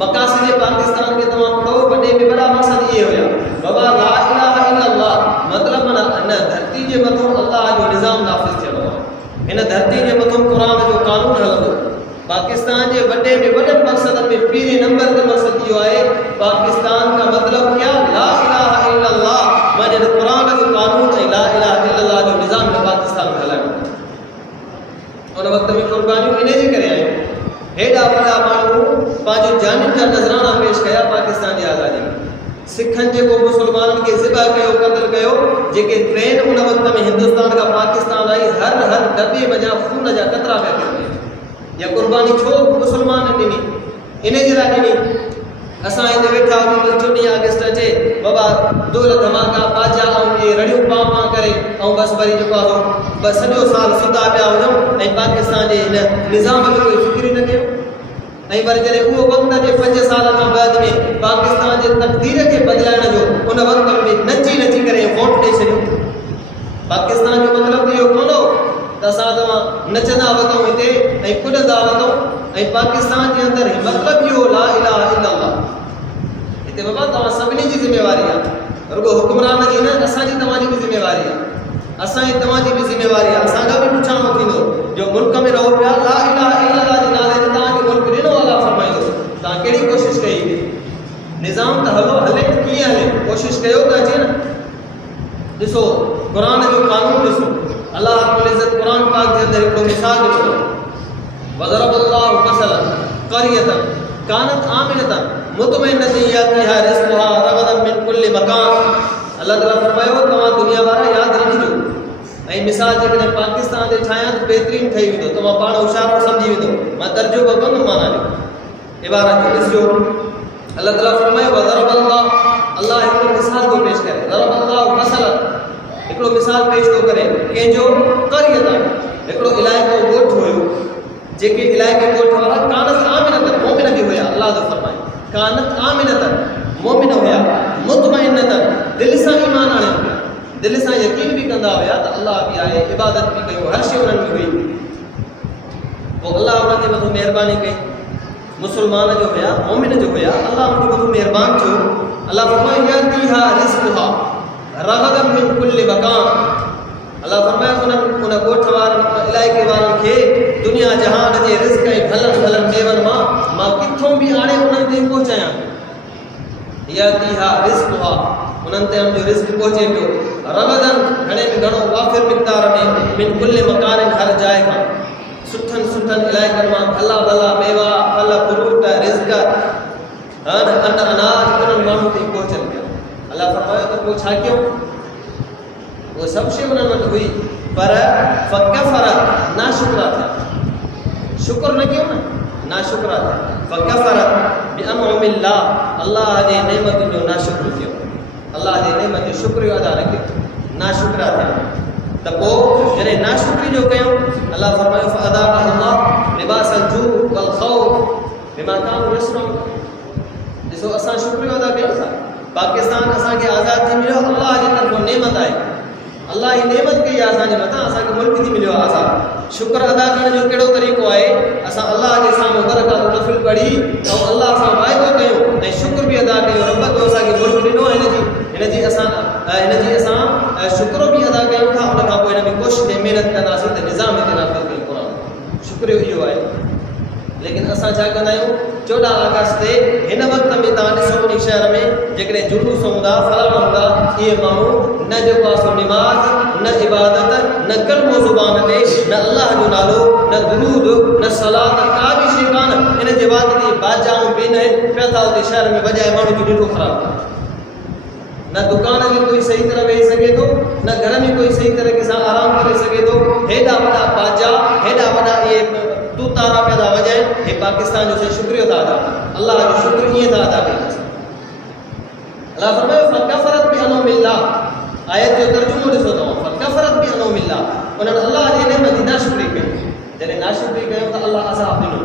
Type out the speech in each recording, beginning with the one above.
मकासद पाकिस्तान के तमाम पढ़ो वॾे में वॾा मक़सद ये हुया बाबा ला इलाहा इल्लल्लाह मतलब माना इन धरती जे मथों अल्लाह जो निज़ाम नाफ़िज़ थियणो आहे इन धरती जे मथों क़ुरान जो कानून हलंदो पाकिस्तान जे वॾे में वॾे मक़सद में पहिरें नंबर ते मक़सद इहो आहे पाकिस्तान का मतलब क्या ला इलाहा इल्लल्लाह माने क़ुरान जो कानून ऐं ला इलाहा इल्लल्लाह जो निज़ाम पाकिस्तान में हलाइणो उन वक़्त में क़ुर्बानियूं इन जे करे आहियूं हेॾा वॾा माण्हू पंहिंजो जानियुनि जा नज़राना पेश कया पाकिस्तान जी आज़ादी में सिखनि जेको मुसलमाननि खे ज़िबा कयो क़त्ल कयो जेके ट्रेन उन वक़्त में हिंदुस्तान खां पाकिस्तान आई हर डॿे वञा खून जा कतरा पिया किरनि या क़ुर्बानी छो मुसलमाननि ॾिनी इन जे लाइ ॾिनी असां हिते वेठा हुजूं 14 अगस्त अचे बाबा दोल धमाका बाजा ऐं इहे रड़ियूं पां करे ऐं बसि वरी जेको आहे बसि सॼो साल सुता पिया हुजूं ऐं पाकिस्तान जे हिन निज़ाम जो कोई फ़िक्र ई न कयो ऐं वरी जॾहिं उहो वक़्तु अचे 5 साल खां बाद में पाकिस्तान जे तक़दीर खे बदिलाइण जो उन वक़्त में नची करे वोट ॾेई छॾियो पाकिस्तान जो मतिलबु इहो कोन हो त असां तव्हां नचंदा वञूं हिते ऐं कुॾंदा वञूं ऐं पाकिस्तान जे अंदरि मतिलबु इहो ला इलाहा इल्लल्लाह हिते बाबा तव्हां सभिनी जी ज़िम्मेवारी आहे रुगो हुक्मरान जी न असांजी तव्हांजी बि ज़िम्मेवारी आहे असांजी तव्हांजी बि ज़िम्मेवारी आहे असांजा बि पुछाणो थींदो जो मुल्क में रहो पिया ला इलाहा इल्लल्लाह जे नाले ते तव्हांखे मुल्क ॾिनो अलाह फरमाईंदो तव्हां कहिड़ी कोशिशि कई निज़ाम त हले कीअं हले कोशिशि कयो त अचे न ॾिसो क़ुरान जो कानून ॾिसो अल्लाह रब्बुल इज़्ज़त क़ुरान पाक जे अंदरि हिकिड़ो मिसाल ॾिनो वज़रबल्लाहु मसलन क़रियतन कानत आमिनतन मुतमइन्नतन यातिहा रिज़्क़ुहा रग़दन मिन कुल्लि मकान अल्लाह ताला फरमायो तव्हां दुनिया वारा यादि रखिजो ऐं मिसाल जेकॾहिं पाकिस्तान जे ठाहियां त बहितरीनु ठही वेंदो तव्हां पाण होशियारु सम्झी वेंदो मां तर्जुमो कंदुमि माना ॾियो इबारत खे ॾिसिजो अल्लाह ताला फरमायो वज़रबल्लाह अल्लाह हिकिड़ो मिसाल थो पेश करे ज़रबल्लाहु मसलन हिकिड़ो मिसाल पेश थो करे कंहिंजो क़रियतन हिकिड़ो इलाइक़ो ॻोठ हुयो जेके इलाइक़े ॻोठ वारा कानत आमिनतन मोमिन बि हुया अल्लाह जो फरमाए कानत आमिनतन मोमिन हुया मुतमइन्नतन दिलि सां ईमान आणियो पिया दिलि सां यकीन बि कंदा हुया त अल्लाह बि आहे इबादत बि कयो हर शइ उन्हनि में हुई पोइ अल्लाह उन्हनि जे मथां महिरबानी कई मुसलमान जो हुया मोमिन जो हुया अल्लाह उन जे मथां महिरबान थियो अल्लाह फरमाए यातिहा रिज़्क़ुहा रग़दन मिन कुल्लि मकान अल्लाह फरमाए उन ॻोठ वारनि इलाइक़े वारनि खे दुनिया जहान जे रिज़्क़ ऐं भलनि मेवनि मां किथों बि आणे उन्हनि ताईं पहुचायां यातिहा रिज़्क़ुहा उन्हनि ते उनजो रिज़्क़ पहुचे पियो रग़दन घणे में घणो वाफ़िर मिक़दार में मिन कुल्लि मकान हर जाइ खां सुठनि इलाइक़नि मां भला मेवा फल फ्रूट रिज़्क़ अनाज उन्हनि माण्हुनि ताईं पहुचनि पिया अल्लाह फरमायो त पोइ छा कयूं वो सब शइ उन्हनि वटि हुई पर फ़कफ़रत नाशुक्रा थिया शुक्र न कयो न नाशुक्रा थिया फ़कफ़रत बिअनउमिल्लाह अल्लाह जे नेमतुनि जो नाशुक्र थियो अल्लाह जे नेमत जो शुक्रियो अदा न कयो नाशुक्रा थिया त पोइ जॾहिं नाशुक्री जो कयूं अल्लाह फरमायो फ़अज़ाक़हु अल्लाह लिबासल जू वल ख़ौफ़ बिमा कानू यसनऊन ॾिसो असां शुक्रियो अदा कयूं था पाकिस्तान असांखे आज़ाद थी मिलियो अल्लाह जी तरफ़ों नेमत आहे अल्लाह जी नेमत कई आहे असांजे मथां असांखे मुल्क थी मिलियो आहे आज़ाद शुक्र अदा करण जो कहिड़ो तरीक़ो आहे असां अल्लाह जे साम्हूं बरक़ात नफ़िल पढ़ी ऐं अल्लाह सां वाइदो कयूं ऐं शुक्र बि अदा कयूं रब जो असांखे मुल्क ॾिनो हिनजी असां शुक्र बि अदा कयूं था उन खां पोइ हिन में कोशिशि ऐं महिनत कंदासीं त निज़ाम हिते नाफ़िज़ कयूं क़ुरान शुक्रियो इहो आहे लेकिन असां छा कंदा आहियूं 14 अगस्त ते हिन वक़्त में तव्हां ॾिसो उन शहर में जेकॾहिं जुलूस हूंदा फलाणा हूंदा इहे माण्हू न जेको आहे सो निमाज़ न इबादत न कलमो ज़ुबान ते न अल्लाह जो नालो न दुरूद न सलात का बि शइ कान इन जे बाद ते बाजाऊं बि न पिया था उते शहर में वॼाए माण्हू जो ॾिठो ख़राबु न दुकान में कोई सही तरह वेही सघे थो न घर में कोई सही तरीक़े सां आराम करे सघे थो हेॾा वॾा बाजा हेॾा वॾा इहे तू तारा पिया था वॼाइनि हे पाकिस्तान जो से शुक्रियो था अदा अल्लाह जो शुक्र ईअं था अदा कयूं अल्लाह फरमायो फ़कफ़रत बिअनउमिल्लाह आयत जो तर्जुमो ॾिसो तव्हां फ़कफ़रत बिअनउमिल्लाह उन्हनि अल्लाह जे नेमत जी नाशुक्री कई जॾहिं नाशुक्री कयूं त अल्लाह अज़ाब ॾिनो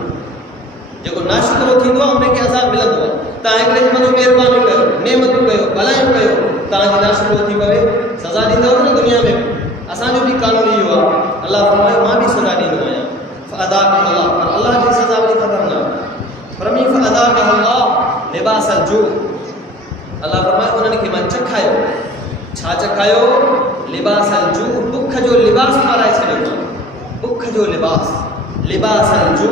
जेको नाशुक्रो थींदो आहे उनखे अज़ाब मिलंदो आहे तव्हां हिकिड़े जे मथां महिरबानी कयो नेमतूं कयो भलायूं कयो तव्हांजी नाशुक्रो थी पवे सज़ा ॾींदव न दुनिया में बि असांजो बि कानून इहो आहे अल्लाह फरमायो मां बि सज़ा ॾींदो आहियां फ़अज़ाक़हु अल्लाह पर अल्लाह जी सज़ा वरी ख़तरनाक फरमी फ़अज़ाक़हु अल्लाह लिबास जो अल्लाह फरमाए उन्हनि खे मां चखायो छा चखायो लिबास जो बुख जो लिबास पाराए छॾियो बुख जो लिबास जो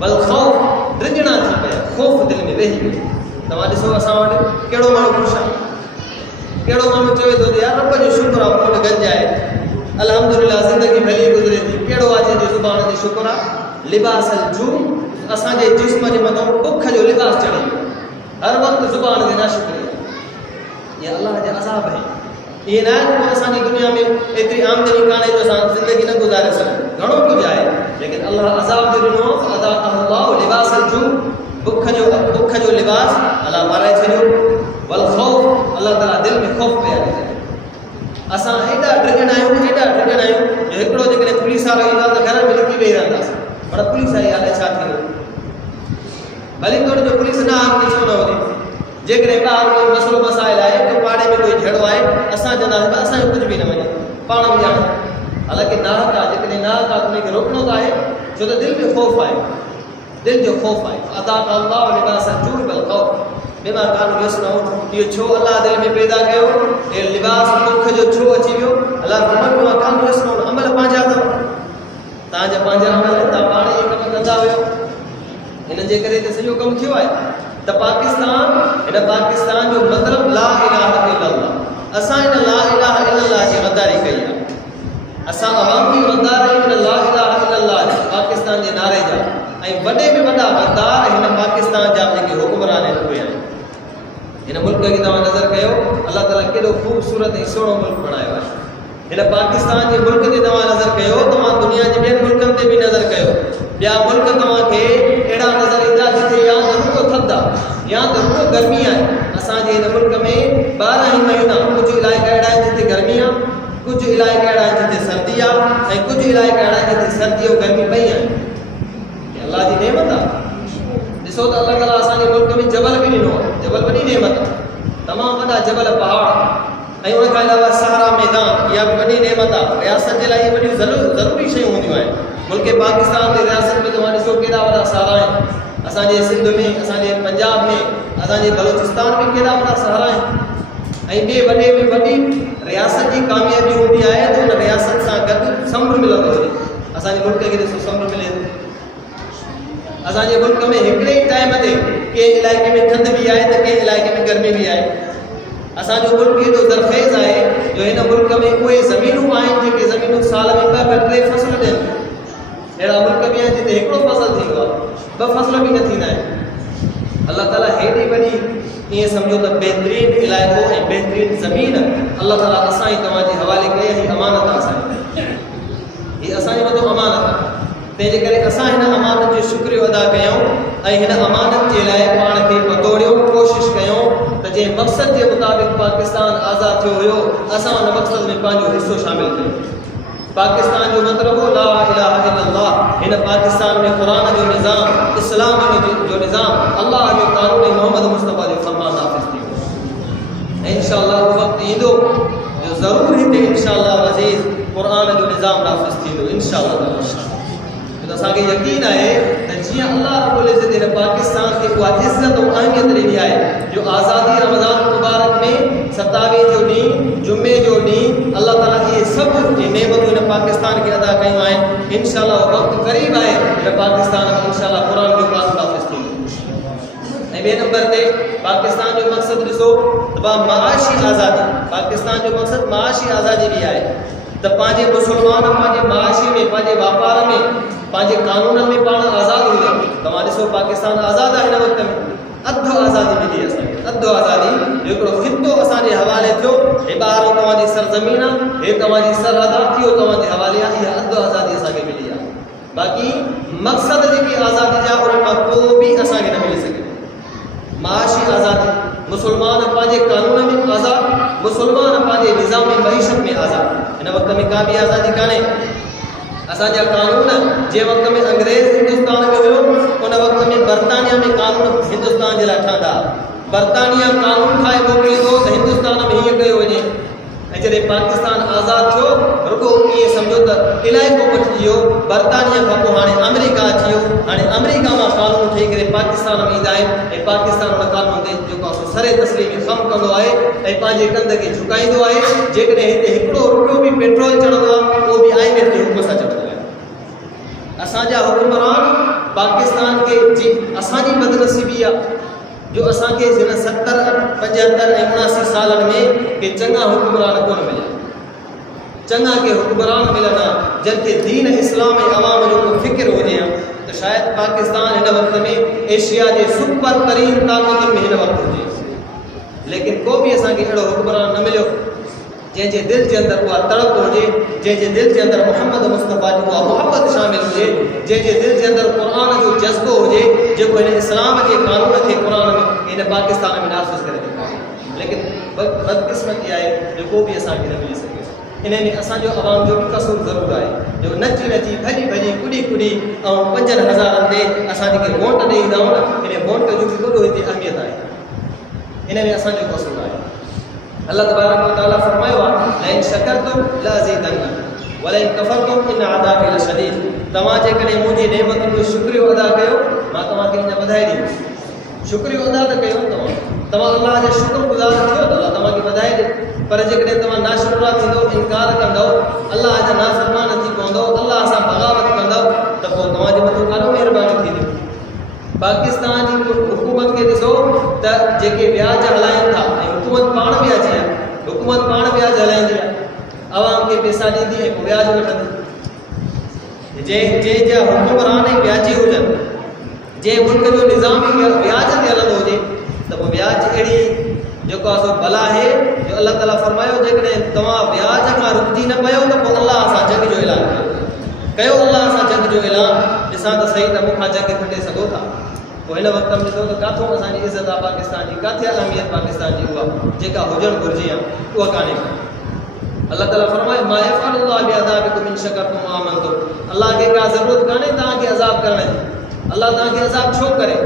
बल ख़ौफ़ रिजणा थी पिया ख़ौफ़ दिलि में वेही वियो तव्हां ॾिसो असां वटि कहिड़ो माण्हू ख़ुशि आहे कहिड़ो माण्हू चवे थो यार रब जो शुक्र आहे मूं वटि गंज आहे अल्हम्दुलिल्लाह ज़िंदगी भली गुज़रे थी कहिड़ो आहे जंहिंजे ज़ुबान ते शुक्र आहे लिबास जो असांजे जिस्म जे मथां बुख जो लिबास चढ़ी वियो हर वक़्तु ज़ुबान ते नाशुक्री ये अल्लाह जे अज़ाब है ये ना है असांजी दुनिया में एतिरी आमदनी कान्हे जो असां ज़िंदगी न गुज़ारे सघूं घणो कुझु आहे लेकिन अल्लाह अज़ाब जो ॾिनो अदा अल्लाह लिबास जो बुख जो लिबास अल्लाह पाराए छॾियो वल ख़ौफ़ अल्लाह ताला दिलि में ख़ौफ़ पिया ॾिनो असां हेॾा ड्रिजन आहियूं जो हिकिड़ो जेकॾहिं पुलिस वारो ईंदो आहे त घर में लिकी वेही रहंदासीं पर पुलिस आई हाणे छा थींदो भली थोरो जो पुलिस न आगे छो न हुजे जेकॾहिं ॿाहिरि कोई मसइलो मसाइल आहे को पाड़े में कोई झेड़ो आहे असां चवंदासीं असांजो कुझु बि न वञे पाण में ॼाण हालांकि नाहक आहे जेकॾहिं नाहक आहे उनखे रोकणो त आहे छो त दिलि में ख़ौफ़ आहे दिलि जो ख़ौफ़ आहे अदा अल्लाह लिबास जो बल ख़ौफ़ बेमा कान यसनो इहो छो अल्लाह दिलि में पैदा कयो हे लिबास बुख जो छो अची वियो अल्लाह फरमायो बेमा कान यसनो अमल पंहिंजा अथव तव्हांजा पंहिंजा अमल तव्हां पाण इहे कम कंदा हुयो हिन जे करे त सॼो कमु थियो आहे त पाकिस्तान जो मतिलबु ला इलाहा इल्लल्लाह असां हिन ला इलाहा इल्लल्लाह जी गद्दारी कई आहे असां अवाम बि गद्दार आहियूं हिन ला इलाहा इल्लल्लाह जे पाकिस्तान जे नारे जा ऐं वॾे में वॾा गद्दार हिन पाकिस्तान जा जेके हुकुमरान आहिनि उहे आहिनि हिन मुल्क खे तव्हां नज़र कयो अल्लाह ताला केॾो ख़ूबसूरत ऐं सुहिणो मुल्क बणायो आहे हिन पाकिस्तान जे मुल्क ते तव्हां नज़र कयो तव्हां दुनिया जे ॿियनि मुल्कनि ते बि नज़र कयो ॿिया मुल्क तव्हांखे अहिड़ा नज़र ईंदा जिथे या त रुॻो थधि आहे या त रुॻो गर्मी आहे असांजे हिन मुल्क में 12 ई महीना कुझु इलाइक़ा अहिड़ा आहिनि जिथे गर्मी आहे कुझु इलाइक़ा अहिड़ा आहिनि जिथे सर्दी आहे ऐं कुझु इलाइक़ा अहिड़ा आहिनि जिथे सर्दी ऐं गर्मी ॿई आहिनि अल्लाह जी नेमत आहे ॾिसो त अल्लाह ताला असांजे मुल्क में जबल बि ॾिनो आहे जबल वॾी नेमत आहे तमामु वॾा जबल पहाड़ ऐं उन खां अलावा सहारा मैदान इहा बि वॾी नेमत आहे रियासत जे लाइ इहे वॾियूं ज़रूरी शयूं हूंदियूं आहिनि मुल्क पाकिस्तान जी रियासत में तव्हां ॾिसो केॾा वॾा सहारा आहिनि असांजे सिंध में असांजे पंजाब में असांजे बलोचिस्तान में केॾा वॾा सहारा आहिनि ऐं ॿिए वॾे में वॾी रियासत जी कामयाबी हूंदी आहे त हुन रियासत सां गॾु समुंड मिलंदो हुजे असांजे मुल्क खे ॾिसो समुंड मिले थो असांजे मुल्क में हिकिड़े ई टाइम ते कंहिं इलाइक़े में थधि बि आहे त कंहिं इलाइक़े में गर्मी बि आहे असांजो मुल्क एॾो ज़रख़ेज़ आहे जो हिन मुल्क में उहे ज़मीनूं आहिनि जेके ज़मीनूं साल में ॿ ॿ 3 फसल ॾियनि अहिड़ा मुल्क बि आहिनि जिते हिकिड़ो फसल थींदो आहे 2 फसल बि न थींदा आहिनि अल्लाह ताला हेॾी वॾी ईअं सम्झो त बहितरीनु इलाइक़ो ऐं बहितरीनु ज़मीन अल्लाह ताला असां ई तव्हांजे हवाले कई हीअ अमानत आहे असांजी हीअ असांजे मथां अमानत आहे तंहिंजे करे असां हिन अमानत जो शुक्रियो अदा कयूं ऐं हिन अमानत जे लाइ पाण खे बतौड़ियूं कोशिशि कयूं त जंहिं मक़सद जे मुताबिक़ पाकिस्तान आज़ादु थियो हुयो असां उन मक़सद में पंहिंजो हिसो शामिलु कयूं पाकिस्तान जो मतिलबु ला इलाहा इल्लल्लाह हिन पाकिस्तान में क़ुरान जो निज़ाम इस्लाम जो निज़ाम अल्लाह जो क़ानून मोहम्मद मुस्तफ़ा जो फरमान नाफ़िज़ थी ऐं इंशाअल्लाह उहो वक़्तु ईंदो जो ज़रूरु हिते इंशाअल्लाह अज़ीज़ क़ुरान जो निज़ाम नाफ़िज़ थींदो इंशाअल्लाह त असांखे यकीन आहे त जीअं अल्लाह रब्बुल इज़्ज़त हिन पाकिस्तान खे उहा इज़त ऐं अहमियत ॾिनी आहे जो आज़ादी रमज़ान मुबारक में 27 जो ॾींहुं जुमे जो ॾींहुं अल्लाह ताला इहे सभु नेमतूं हिन पाकिस्तान खे अदा कयूं आहिनि इंशाअल्लाह वक़्तु क़रीब आहे हिन पाकिस्तान में इंशाअल्लाह क़ुरान जो पास नाफ़िज़ थींदो ऐं ॿिए नंबर ते पाकिस्तान जो मक़सदु ॾिसो त माशी आज़ादी पाकिस्तान जो मक़सदु माशी आज़ादी बि आहे त पंहिंजे मुस्लमान पंहिंजे माशी में पंहिंजे वापार में पंहिंजे कानूननि में पाण आज़ादु हूंदा तव्हां ॾिसो पाकिस्तान आज़ादु आहे हिन वक़्त में अधु आज़ादी मिली असांखे अधु आज़ादी हिकिड़ो ख़ितो असांजे हवाले थियो हे ॿाहिरि तव्हांजी सरज़मीन आहे हे तव्हांजी सरहद आहे इहो तव्हांजे हवाले आहे इहा अधु आज़ादी असांखे मिली आहे बाक़ी मक़सद जेके आज़ादी जा उन्हनि मां को बि असांखे न मिली सघे माशी आज़ादी मुस्लमान पंहिंजे कानून में आज़ादु मुस्लमान पंहिंजे निज़ाम मईशत में आज़ादु हिन वक़्त में का बि आज़ादी कान्हे असांजा कानून जंहिं वक़्त में अंग्रेज़ हिंदुस्तान में हुयो उन वक़्त में बर्तानिया में कानून हिंदुस्तान जे लाइ ठहंदा बर्तानिया कानून ठाहे मोकिले थो त हिंदुस्तान में हीअं कयो वञे ऐं जॾहिं पाकिस्तान आज़ादु थियो रुॻो ईअं सम्झो त इलाइक़ो बचिजी वियो बर्तानिया खां पोइ हाणे अमेरिका अची वियो हाणे अमेरिका मां कानून ठही करे पाकिस्तान में ईंदा आहिनि ऐं पाकिस्तान उन कानून तस्लीमी ख़म कंदो आहे ऐं पंहिंजे कंध खे झुकाईंदो आहे। जेकॾहिं हिते हिकिड़ो रुपयो बि पेट्रोल चढ़ंदो आहे उहो बि IMF जे हुकुम सां चढ़ंदो आहे। असांजा हुकुमरान पाकिस्तान खे जी असांजी बदनसीबी आहे जो असांखे हिन 70, 75 ऐं 79 सालनि में के चङा हुकुमरान कोन मिलिया। चङा के हुकुमरान मिलंदा जंहिंखे दीन इस्लाम ऐं अवाम जो को फ़िक्र हुजे हा त शायदि पाकिस्तान हिन वक़्त में एशिया जे सुपर तरीन ताक़तुनि में हिन वक़्तु हुजे। लेकिन को बि असांखे अहिड़ो हुकुमरान न मिलियो जंहिंजे दिलि जे अंदरि उहा तड़प हुजे, जंहिंजे दिलि जे अंदरि मोहम्मद मुस्तफ़ा जी उहा मुहबत शामिल हुजे, जंहिंजे दिलि जे अंदरि क़ुर जो जज़्बो हुजे जेको हिन इस्लाम जे कानून खे क़ुर में हिन पाकिस्तान में नाफ़िज़ करे ॾिनो। लेकिन बदकिस्मती आहे जो को बि असांखे न मिली सघे। इन में असांजो अवाम जो बि कसूर ज़रूरु आहे जो नची नची भॼी भॼी कुॾी कुॾी ऐं 5,000 ते असां जेके वोट ॾेई ईंदा आहियूं न इन वोट जो बि वॾो हिते अहमियत आहे। इन में असांजो कसूर आहे। अल्लाह तबारक व तआला फरमायो आहे लइन शकरतुम लअज़ीदन्नकुम वलइन कफरतुम इन अज़ाबी लशदीद। तव्हां जेकॾहिं मुंहिंजी नेमतुनि जो शुक्रियो अदा कयो मां तव्हांखे इन वधाए ॾींदुसि। शुक्रियो अदा त कयो तव्हां अल्लाह जो शुक्रगुज़ार थियो त अल्लाह तव्हांखे वधाए ॾे। पर जेकॾहिं तव्हां नाशुक्रा थींदो, इनकार कंदव, अल्लाह जा नाफ़रमान थी पवंदव, अल्लाह सां बग़ावत कंदव त पोइ तव्हांजे मथां काॾो महिरबानी थींदी। पाकिस्तान जी हुकूमत खे ॾिसो त जेके व्याज हलाइनि था ऐं हुकूमत पाण व्याजी आहे, हुकूमत पाण व्याज हलाईंदी आहे, आवाम खे पैसा ॾींदी ऐं पोइ व्याज वठंदी। जंहिंजा हुकुमरान ऐं व्याजी हुजनि, जंहिं मुल्क जो निज़ाम व्याज ते हलंदो हुजे त पोइ व्याज अहिड़ी जेको आहे सो भला आहे जो अल्लाह ताला फरमायो जेकॾहिं तव्हां व्याज खां रुकिजी न पियो त पोइ अल्लाह सां जंग जो ऐलान कयो। अल्लाह सां जंग जो ऐलान ॾिसां त सही त मूंखां जंग खटे सघो था। पोइ हिन वक़्त में ॾिसो त किथां असांजी इज़त आहे पाकिस्तान जी, किथे अहमियत पाकिस्तान जी उहा जेका हुजणु घुरिजे आहे उहा कान्हे। अल्लाह ताला फरमाए मा यफ़अलुल्लाहु बिअज़ाबिकुम इन शकरतुम व आमनतुम। अल्लाह खे का ज़रूरत कान्हे तव्हांखे अज़ाब करण जी। अल्लाह तव्हांखे अज़ाब छो करे?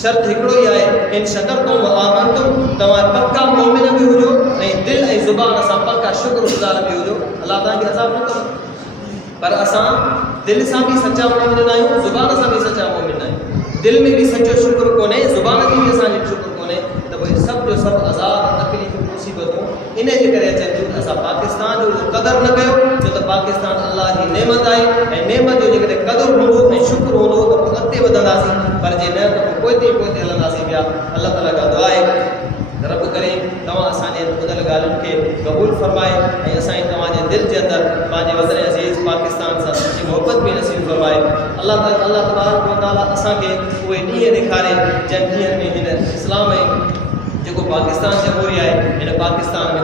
शर्त हिकिड़ो ई आहे इन शकरतुम व आमनतुम, तव्हां पक्का मोमिन बि हुजो ऐं दिलि ऐं ज़ुबान सां पक्का शुक्रगुज़ार बि हुजो। अल्लाह तव्हांखे अज़ाब न कंदो। पर असां दिलि सां बि सचा मोमिन न आहियूं, ज़ुबान सां बि सचा मोमिन आहियूं। दिलि में बि सचो शुक्र कोन्हे, ज़ुबान में बि असांजो शुक्र कोन्हे त भई सभु जो सभु अज़ाब तकलीफ़ूं मुसीबतूं इन जे करे अचनि थियूं। असां पाकिस्तान जो क़दुरु न कयो छो त पाकिस्तान अल्लाह जी नेमत आहे ऐं नेमत जो जेकॾहिं क़दुरु हूंदो ऐं शुक्र हूंदो त पोइ अॻिते वधंदासीं। पर जे न त पोइ पोइ हलंदासीं पिया। अल्लाह ताला खां दुआ आहे रब करे तव्हां असांजे ॿुधल ॻाल्हियुनि खे क़बूल फरमाए ऐं असांजे तव्हांजे दिलि जे अंदरि पंहिंजे वतन अज़ीज़ पाकिस्तान सां सची मोहबत बि नसीब फरमाए। अल्लाह तबारक व तआला असांखे उहे ॾींहं ॾेखारे जंहिं ॾींहंनि में हिन इस्लाम ऐं जेको पाकिस्तान jamhूरी आहे हिन पाकिस्तान में